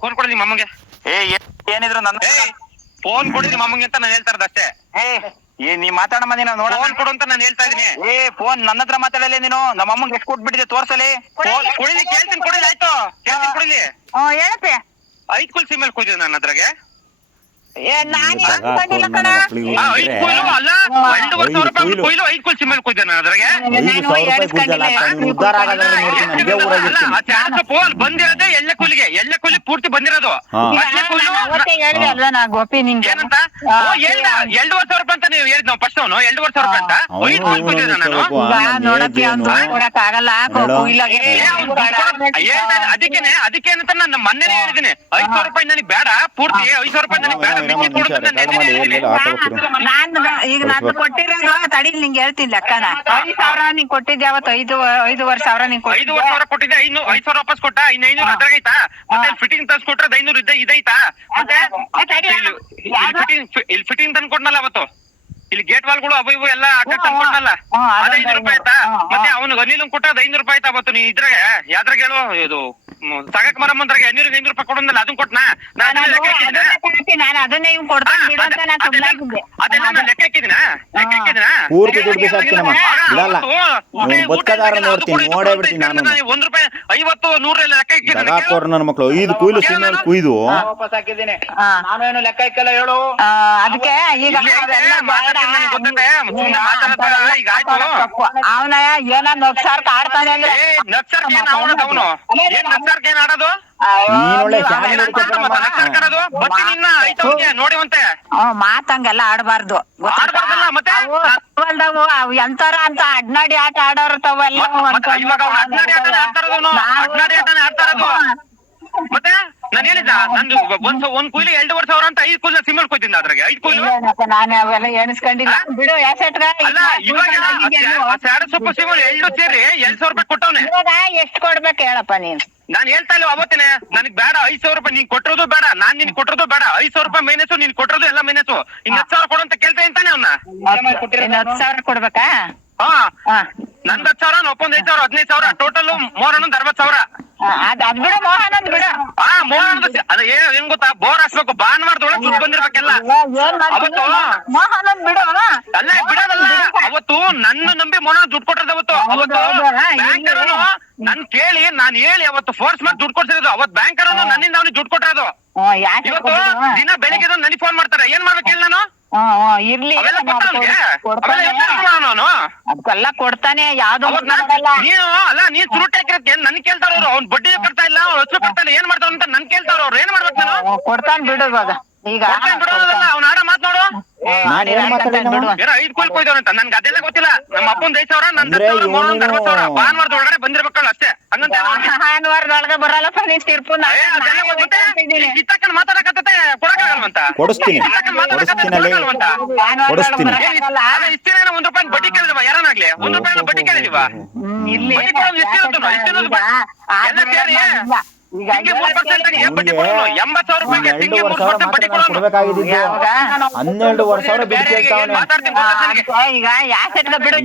Phone ಕೊಡಿ ನಿಮ್ಮ ಅಮ್ಮಂಗೆ. ಏನಿದ್ರು ನನ್ನ ಫೋನ್ ಕೊಡಿ ನಿಮ್ಮ ಅಮ್ಮಂಗೆ ಅಂತ ನಾನು ಹೇಳ್ತಾ ಇರೋದು ಅಷ್ಟೇ. ನೀ ಮಾತಾಡಮ್ಮ ನೀನು ನೋಡ. ಫೋನ್ ಕೊಡು ಅಂತ ನಾನು ಹೇಳ್ತಾ ಇದೀನಿ. ಫೋನ್ ನನ್ನ ಹತ್ರ ಮಾತಾಡಲಿ ನೀನು. ನಮ್ಮ ಅಮ್ಮಂಗೆ ಎಷ್ಟು ಕೊಟ್ಬಿಟ್ಟಿದೆ ತೋರ್ಸಲಿ. ಕೊಡಿಲಿ ಕೇಳ್ತೀನಿ, ಕೊಡಿಲಿ ಆಯ್ತು ಕೇಳ್ತೀನಿ, ಕೊಡಿಲಿ. ಹೇಳಪ್ಪಿ 5 ಕುಲ್ ಸಿಮೆಲ್ ಕೊಯ್ದಿದೆ ನನ್ನ ಹತ್ರಗೆ. ನಾನು ಅನ್ಕೊಂಡಿಲ್ಲ ಕಣ. 5 ಕುಯ್ಲು ಅಲ್ಲ, 2,500 ರೂಪಾಯಿ ಕೊಯ್ಲು 5 ಕುಲ್ ಸಿಮೆಲ್ ಕೊಯ್ದೆ ನನ್ನ ಹತ್ರಗೆ. ಫೋನ್ ಬಂದಿರೋದೇ ಎಳ್ಳೆ ಕೂಲಿಗೆ, ಎಳ್ಳೆ ಕೂಲಿ ಪೂರ್ತಿ ಬಂದಿರೋದು. ಹೇಳಿದೆ ಅಲ್ವಾ ನಾ ಗೋಪಿ ನಿಂಗೆ ಏನಂತ 2,500 ರೂಪಾಯಿ ಅಂತ ನೀವು ಹೇಳಿದ್ ನಾವು ಫಸ್ಟ್. ಅವನು 2,500 ರೂಪಾಯಿ ಅಂತ 5 ಕುಲ್ ಕೊಯ್ದಿದ್ದೆ ನಾನು. ನೋಡಪ್ಪಿ ಅವ್ನು ಕೊಡಕ್ ಆಗಲ್ಲ. ಅದಕ್ಕೆ ಅಂತ ನಾನು ಮೊನ್ನೆ ಹೇಳಿದೀನಿ 500 ರೂಪಾಯಿ ನನಗೆ ಬೇಡ, ಪೂರ್ತಿ 500 ರೂಪಾಯಿ ನನಗೆ ಬೇಡ, ಮಿಕ್ಕಿ ಕೊಡು ಅಂತ ನಾನು ಹೇಳಿದೀನಿ. ಈಗ ನಾನು ಕೊಟ್ಟಿರೋದು ತಡಿ ನಿಂಗೆ ಹೇಳ್ತೀನಿ ಲೆಕ್ಕನ. 5,000 ನೀನ್ ಕೊಟ್ಟಿದ್ದೆ ಯಾವತ್ತು? 5,500 ನೀನ್ 5,500 ಕೊಟ್ಟಿದ್ದೆ. 5,000 ವಾಪಸ್ ಕೊಟ್ಟ. ಇನ್ನು 500 ಅದ್ರಾಗೈತಾ? ಮತ್ತೆ ಫಿಟ್ಟಿಂಗ್ ತರ್ಸ್ ಕೊಟ್ರೆ 500 ಇದೈತಾ? ಮತ್ತೆ ಇಲ್ಲಿ ಫಿಟ್ಟಿಂಗ್ ತಂದು ಕೊಡ್ನಲ್ಲ ಅವತ್ತು. ಇಲ್ಲಿ ಗೇಟ್ ವಾಲ್ಗಳು ಅವು ಇವು ಎಲ್ಲ ತಂದ್ಕೊಂಡಲ್ಲ, ಅದ 500 ರೂಪಾಯಿ ಆಯ್ತಾ? ಮತ್ತೆ ಅವನು ಅನಿಲ್ ಕೊಟ್ಟದ 500 ರೂಪಾಯಿ ಆಯ್ತಾ ಅವತ್ತು? ನೀ ಇದ್ರಾಗ ಯಾವ್ದ್ರಾಗ ಹೇಳು, ಇದು ಸಾಗಕ್ ಮರಮ್ಮಂದ್ರಾಗ 500 ರೂಪಾಯಿ ಕೊಡೋದಲ್ಲ, ಅದನ್ನ ಕೊಟ್ನಾ? ನಾನು ಅದನ್ನೇ ಇವ್ ಕೊಡ್ತಾನೆ ಬಿಡು ಅಂತ ನಾನು ಸುಮ್ಮನಾಗಿದ್ದೆ. ಅದೆಲ್ಲ ನಾನು ಲೆಕ್ಕ ಹಾಕಿದಿನ ಪೂರ್ತಿ ದುಡ್ಡು ಬಿಸಾಕ್ತೀನಮ್ಮ, ಬಿಡಲ್ಲ. ಬದುಕದಾರ ನೋಡ್ತೀನಿ, ನೋಡೇ ಬಿಡ್ತೀನಿ ನಾನು. 1 ರೂಪಾಯಿ 50 100 ಎಲ್ಲ ಲೆಕ್ಕ ಹಾಕಿದ್ದೀನಿ. ನನ್ನ ಮಕ್ಕಳು 5 ಕುಯ್ಲು ಸಿಮೆಂಟ್ ಕುಯ್ದು ವಾಪಸ್ ಹಾಕಿದ್ದೀನಿ. ನಾನೇನು ಲೆಕ್ಕ ಹಾಕಲ್ಲ ಹೇಳು. ಅದಕ್ಕೆ ಈಗ ಅವನ ಏನ ನಗ್ಸಾರ್ಕ ಆಡ್ತಾನೆ ಅಂದ್ರೆ ನಗ್ಸರ್ಕ ಏನ್ ಆಡೋದು? ಅವನು ಏನ್ ನಗ್ಸರ್ಕ ಏನ್ ಆಡೋದು? ನೋಡಿವಂತೆ ಮಾತಂಗೆಲ್ಲ ಆಡ್ಬಾರ್ದು. ಮತ್ತೆ ಅವು ಎಂತಾರ ಅಂತ ಅಡ್ನಾಡಿ ಆಟ ಆಡೋರ್ತಾವೆಲ್ಲ. ಮತ್ತೆ ನಾನು ಹೇಳಿದ ನಂದು ಒಂದ್ ಕುಯ್ಲಿ 2,500 ಅಂತ 5 ಕುಯ್ಲ ಸಿಮೆಂಟ್ ಕೊಯ್ತಿದ್ದ ಅದ್ರಾಗೆ 5 ಕುಯ್ಲು. ನಾನು ಅವೆಲ್ಲ ಎಣಿಸ್ಕೊಂಡಿಲ್ಲ ಬಿಡು. ಅಲ್ಲ ಇವಾಗ ಸೊಪ್ಪು ಸಿಮೆಂಟ್ 2 ಸೇರಿ 2,000 ರೂಪಾಯಿ ಕೊಟ್ಟವ್ನೆ. ಇವಾಗ ಎಷ್ಟು ಕೊಡ್ಬೇಕು ಹೇಳಪ್ಪ ನೀನ್? ನಾನ್ ಹೇಳ್ತಾ ಇಲ್ಲ ಅವತ್ತೇನೆ, ನನಗ್ ಬೇಡ 5,000 ರೂಪಾಯಿ. ನೀನ್ ಕೊಟ್ಟಿರೋದು ಬೇಡ, ನಾನ್ ನಿನ್ ಕೊಟ್ಟಿರೋದು ಬೇಡ. 5,000 ರೂಪಾಯಿ ಮೈನಸ್, ನೀನ್ ಕೊಟ್ಟಿರೋದು ಎಲ್ಲ ಮೈನಸ್. ಇನ್ನು 10,000 ಕೊಡು ಅಂತ ಕೇಳ್ತಾ ಅಂತಾನೆ ಅವ್ನ. 10,000 ಕೊಡ್ಬೇಕಾ? ನಂದ್ 10,000, ಒಪ್ಪೊಂದ್ 5,000, 15,000 ಟೋಟಲ್. ಮೋಹನ್ 60,000. ಅದ್ ಬಿಡು ಮೋಹನ್ ಅಂದ್ ಬಿಡು. ಮೋಹನ್ ಅದ ಏನ್ ಗೊತ್ತಾ, ಬೋರ್ ಹಾಸ್ಬೇಕು, ಭಾನುವಾರದೊಳಗೆ ದುಡ್ಡು ಬಂದಿರ್ಬೇಕೆಲ್ಲ ಅವತ್ತು. ಮೋಹನ್ ಅಂದ್ ಬಿಡು. ಅಲ್ಲ ಬಿಡೋದಲ್ಲ, ಅವತ್ತು ನನ್ನ ನಂಬಿ ಮೋಹನ್ ದುಡ್ಡು ಕೊಟ್ಟಿರೋದು ಅವತ್ತು. ಬ್ಯಾಂಕರ್ ನನ್ ಕೇಳಿ ನಾನ್ ಹೇಳಿ ಅವತ್ತು ಫೋರ್ಸ್ ಮಾಡಿ ದುಡ್ಡು ಕೊಡ್ಸಿರೋದು. ಅವತ್ತು ಬ್ಯಾಂಕರ್ ನನ್ನಿಂದ ಅವನಿಗೆ ದುಡ್ಡು ಕೊಟ್ಟಿರೋದು. ಇವತ್ತು ದಿನ ಬೆಳಿಗ್ಗೆ ನನಗೆ ಫೋನ್ ಮಾಡ್ತಾರೆ, ಏನ್ ಮಾಡ್ಬೇಕು ಹೇಳಿ ನಾನು? ಇರ್ಲಿ ನಾನು ಅದಕ್ಕೆಲ್ಲ ಕೊಡ್ತಾನೆ. ಯಾವ್ದು ನೀನು ಅಲ್ಲ, ನೀನ್ ಸುರುಟ್ ಹಾಕಿರಕ್ಕೆ ನನ್ ಕೇಳ್ತಾರ ಅವ್ರು. ಅವ್ನ್ ಬಡ್ಡಿ ಕಟ್ತಾ ಇಲ್ಲ, ಅವ್ನು ಹಚ್ಚು ಕಟ್ತಾನೆ, ಏನ್ ಮಾಡ್ತಾವ ಅಂತ ನನ್ ಕೇಳ್ತಾರ ಅವ್ರು. ಏನ್ ಮಾಡ್ಬೇಕು ನಾನು? ಕೊಡ್ತಾನೆ ಬಿಡು. ಇವಾಗ ಈಗ ಬಿಡೋದಲ್ಲ, ಅವ್ನ ಆಡ ಮಾತ್ ನೋಡು. ಬಿಡು. ಏನೋ 5 ಕುಯ್ಲ್ ಕೊಯ್ದವ್ರಂತ ನನ್ಗೆ ಅದೆಲ್ಲ ಗೊತ್ತಿಲ್ಲ. ನಮ್ಮ ಅಪ್ಪಂದ್ 5,000, ನನ್ 60,000. ಭಾನುವಾರದ ಒಳಗಡೆ ಬಂದಿರ್ಬೇಕಲ್ಲ ಅಷ್ಟೇ. ಹಂಗಂತ ಭಾನುವಾರದೊಳಗೆ ಬರಲ್ಲಪ್ಪ ನೀನ್ ತೀರ್ಪು. ಕಿತ್ತಕ್ಕನ್ ಮಾತಾಡಕತ್ತೆ ಕೊಡಕ್ಕಾಗಲ್ವಂತ. ಕೊಡಿಸ್ತೀನಿ. ಇಷ್ಟಿನ 1 ರೂಪಾಯಿ ಬಡ್ಡಿ ಕೇಳಿದವ ಯಾರನಾಗ್ಲಿ? 1 ರೂಪಾಯಿ ಬಡ್ಡಿ ಕೇಳಿದೀವ? ಇಲ್ಲಿ ಎಲ್ಲ ಸೇರಿ 3% ಬಡ್ಡಿ ಕೊಡೋನು. 80,000 ರೂಪಾಯಿಗೆ ತಿಂಗಿ 3% ಬಡ್ಡಿ ಕೊಡೋನು. 12,000 ಬಿಟ್ಟು ಕೇಳ್ತಾವನೆ. ಈಗ ಯಾಸೆಟ್ಗ ಬಿಡು.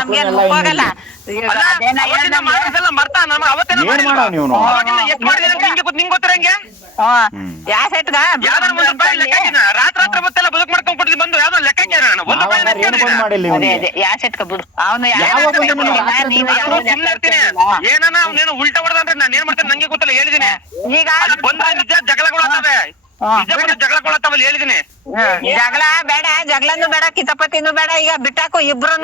ನಮ್ಗೇನ್ ಹೋಗಲ್ಲ. ಯಾಸೆಟ್ಗ ರಾತ್ರಿ ಬತ್ತೆಲ್ಲ ಬದುಕ್ ಮಾಡ್ಕೊಂಡ್ ಕೊಟ್ಟಿದ್ ಬಂದು ಯಾವ್ದೋ ಲೆಕ್ಕ ಯಾಸೆಟ್ಗ ಬಿಡು. ಅವನು ಏನಾನ ಅವ್ನೇನು ಉಲ್ಟಾ ಹೊಡೆದ್ರೆ ನಾನು ಏನ್ ಮಾಡ್ತೇನೆ ನಂಗೆ ಗೊತ್ತಿಲ್ಲ. ಹೇಳಿದೀನಿ ಈಗ ಬಂದ ನಿಜ ಜಗಳಗಳಾಗ್ತವೆ, ಜಗಳಗಳಾಗ್ತಾವಲ್ಲಿ ಹೇಳಿದೀನಿ. ಜಗಳ ಬೇಡ, ಜಗಳನು ಬೇಡ, ಕಿತಾಪತಿನೂ ಬೇಡ. ಈಗ ಬಿಟ್ಟಾಕು ಇಬ್ರು.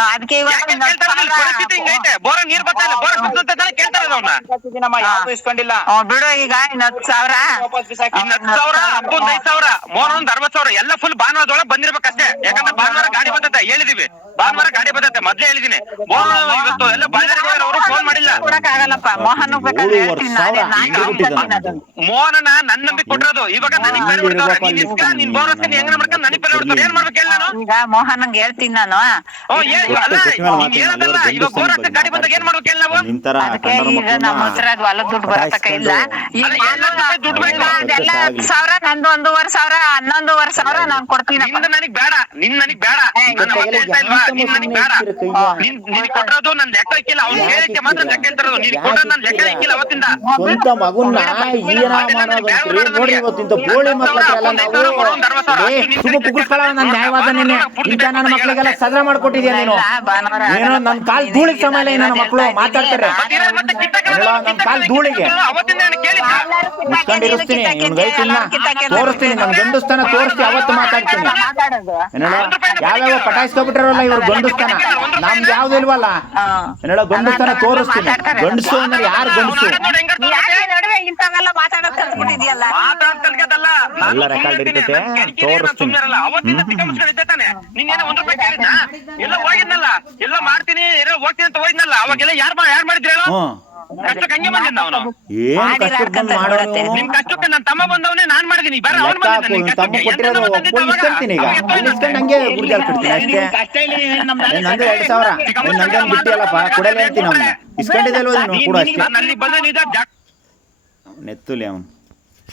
ಅದಕ್ಕೆ ಪರಿಸ್ಥಿತಿ ಹಿಂಗೈತೆ. ಬೋರ ನೀರ್ ಬರ್ತಾ ಇಲ್ಲ, ಬೋರ ಕೇಳ್ತಾರೆ ಅವ್ನ. ಇಸ್ಕೊಂಡಿಲ್ಲ ಬಿಡು. ಈಗ 10,000 10,000, ಅಪ್ಪೊಂದ್ 5,000, ಮೋಹನ್ 60,000 ಎಲ್ಲ ಫುಲ್ ಭಾನುವಾರದೊಳಗೆ ಬಂದಿರ್ಬೇಕಷ್ಟೇ. ಯಾಕಂದ್ರೆ ಭಾನುವಾರ ಗಾಡಿ ಬರ್ತೈತೆ ಹೇಳಿದೀವಿ. ಭಾನುವಾರ ಗಾಡಿ ಬರ್ತೈತೆ ಮೊದ್ಲೇ ಹೇಳಿದೀನಿ. ಮೋಹನ್ ಇವತ್ತು ಎಲ್ಲ ಬಾಳೆದಾರಿ ಅವರು ಫೋನ್ ಮಾಡಿಲ್ಲ. ಕೊಡಕ್ ಆಗಲ್ಲಪ್ಪ ಮೋಹನ್ ಬೇಕಾದ್ರೆ ಹೇಳ್ತೀನಿ ನಾನೇ ಮೋಹನನ ನನ್ನ ನಂಬಿ ಕೊಟ್ಟಿರೋದು ಇವಾಗ ನನಗ್ ಬೇರೆ ಬಿಡ್ತಾವ್ರೆ. ನೀನ್ ಬೋನಸ್ ಹೆಂಗ್ ಮಾಡ್ಕೊಂಡು ನನಗ್ ಬೇರೆ ಬಿಡ್ತಾರೆ. ಏನ್ ಮಾಡ್ಬೇಕು ಹೇಳಿ ನಾನು? ಈಗ ಮೋಹನ್ಗೆ ಹೇಳ್ತೀನಿ ನಾನು ಹೇಳದಲ್ಲ ಇವಾಗ ಬೋರ್ ಹಾಕಕ್ ಗಾಡಿ ಬಂದಾಗ ಏನ್ ಮಾಡ್ಬೇಕು ಹೇಳಿ ನಾವು? ಅದಕ್ಕೆ ಈಗ ನಮ್ಮ ಹತ್ರ ಹೊಲದ ದುಡ್ಡು ಬರತಕ್ಕ ಇಲ್ಲ. ಈಗ ದುಡ್ಡು ಬೇಕು. ಅದೆಲ್ಲ 10,000 ನಂದು 1,500 11,500 ನಾನ್ ಕೊಡ್ತೀನಿ. ನಿಂದ ನನಗ್ ಬೇಡ, ನಿನ್ ನನಗ್ ಬೇಡ, ನನ್ನ ಮತ್ತೆ ಹೇಳ್ತಾ ಇಲ್ವಾ? ನಿನ್ ನನಗ್ ಬೇಡ. ನಿನಗ್ ಕೊಟ್ಟಿರೋದು ನನ್ ಲೆಕ್ಕ ಇಕ್ಕಿಲ್ಲ. ಅವ್ನು ಹೇಳಿಕೆ ಮಾತ್ರ ಲೆಕ್ಕ ಇರ್ತಿರೋದು. ನೀನ್ ಕೊಟ್ಟೋದು ನನ್ ಲೆಕ್ಕ ಇಕ್ಕಿಲ್ಲ ಅವತ್ತಿಂದ. ಸ್ವಂತ ಮಗುನ್ನ ಏನ ಮಾಡೋದಂತ್ರಿ ನೋಡಿ. ಇವತ್ತಿಂತ ಬೋಳಿ ಮಕ್ಕಳೆಲ್ಲ ನಾವು ಸುಮ್ಮ ಕುಗ್ಗಿಸ್ಕೊಳ್ಳೋ ನನ್ನ ನ್ಯಾಯವಾದನೆ ಇಂತ ನನ್ನ ಮಕ್ಳಿಗೆಲ್ಲ ಸದಾ ಮಾಡ್ಕೊಟ್ಟಿದ್ಯಾ ನೀನು. ಏನೋ ನನ್ನ ಕಾಲ್ ಧೂಳಿಗೆ ಸಮ ಇಲ್ಲ ನನ್ನ ಮಕ್ಕಳು ಮಾತಾಡ್ತಾರೆ. ನನ್ನ ಕಾಲ್ ಧೂಳಿಗೆ ಇಸ್ಕೊಂಡಿರಿಸ್ತೀನಿ. ಇವ್ನ ಗೈತಿನ್ನ ತೋರಿಸ್ತೀನಿ. ನನ್ ಗಂಡಸ್ತಾನ ತೋರಿಸ್ತೀನಿ. ಅವತ್ತು ಮಾತಾಡ್ತೀನಿ. ಏನೇಳ ಯಾವ್ಯಾವ ಪಟಾಯಿಸ್ಕೊಬಿಟ್ರಲ್ಲ ಇವ್ರು ಗಂಡಸ್ತಾನ. ನಮ್ದು ಯಾವ್ದು ಇಲ್ವಲ್ಲ. ಏನೇಳ ಗಂಡಸ್ತಾನ ತೋರಿಸ್ತೀನಿ. ಗಂಡಸು ಅಂದ್ರೆ ಯಾರು ಗಂಡಸು ಇಂಥವೆಲ್ಲ ಮಾತಾಡೋದ್ ಕಲ್ತ್ಬಿಟ್ಟಿದ್ಯಲ್ಲ. ಎಲ್ಲ ರೆಕಾರ್ಡ್ ಇರ್ತೈತೆ ತೋರಿಸ್ತೀನಿ. ನಿನ್ನೇನೋ 1 ರೂಪಾಯಿ ಕೇಳಿದ್ನ? ಎಲ್ಲ ಹೋಗಿದ್ನಲ್ಲ, ಎಲ್ಲ ಮಾಡ್ತೀನಿ ಏನೋ ಹೋಗ್ತೀನಿ ಅಂತ ಹೋಗಿದ್ನಲ್ಲ. ಅವಾಗೆಲ್ಲ ಯಾರ್ ಮಾಡಿದ್ರು ಹೇಳು? ಕಷ್ಟಕ್ಕೆ ಹಂಗೆ ಬಂದಿದ್ದ ಅವನು. ಏನ್ ಕಷ್ಟಕ್ಕೆ ಬಂದ್ ಮಾಡೋನು? ನಿಮ್ ಕಷ್ಟಕ್ಕೆ ನನ್ನ ತಮ್ಮ ಬಂದವನೇ ನಾನ್ ಮಾಡಿದೀನಿ. ಬೇರೆ ಅವ್ನು ತಮ್ಮ ಕೊಟ್ಟಿರೋದು ಇಸ್ಕೊಂತೀನಿ. ಈಗ ಇಸ್ಕೊಂಡು ಹಂಗೆ ಗುರ್ಜಾಲ್ ಕಟ್ತೀನಿ ಅಷ್ಟೇ. ನಂದು 2,000 ನಂದೇನು ಬಿಟ್ಟಿಯಲ್ಲಪ್ಪ ಕೊಡಲೇ ಅಂತೀನಿ. ಅವ್ನ ಇಸ್ಕೊಂಡಿದ್ದಲ್ವ ನೀನು ಕೂಡ ಅಷ್ಟೇ. ಅಲ್ಲಿ ಬಂದ ನಿಜ ನೆತ್ತುಲಿ ಅವನು.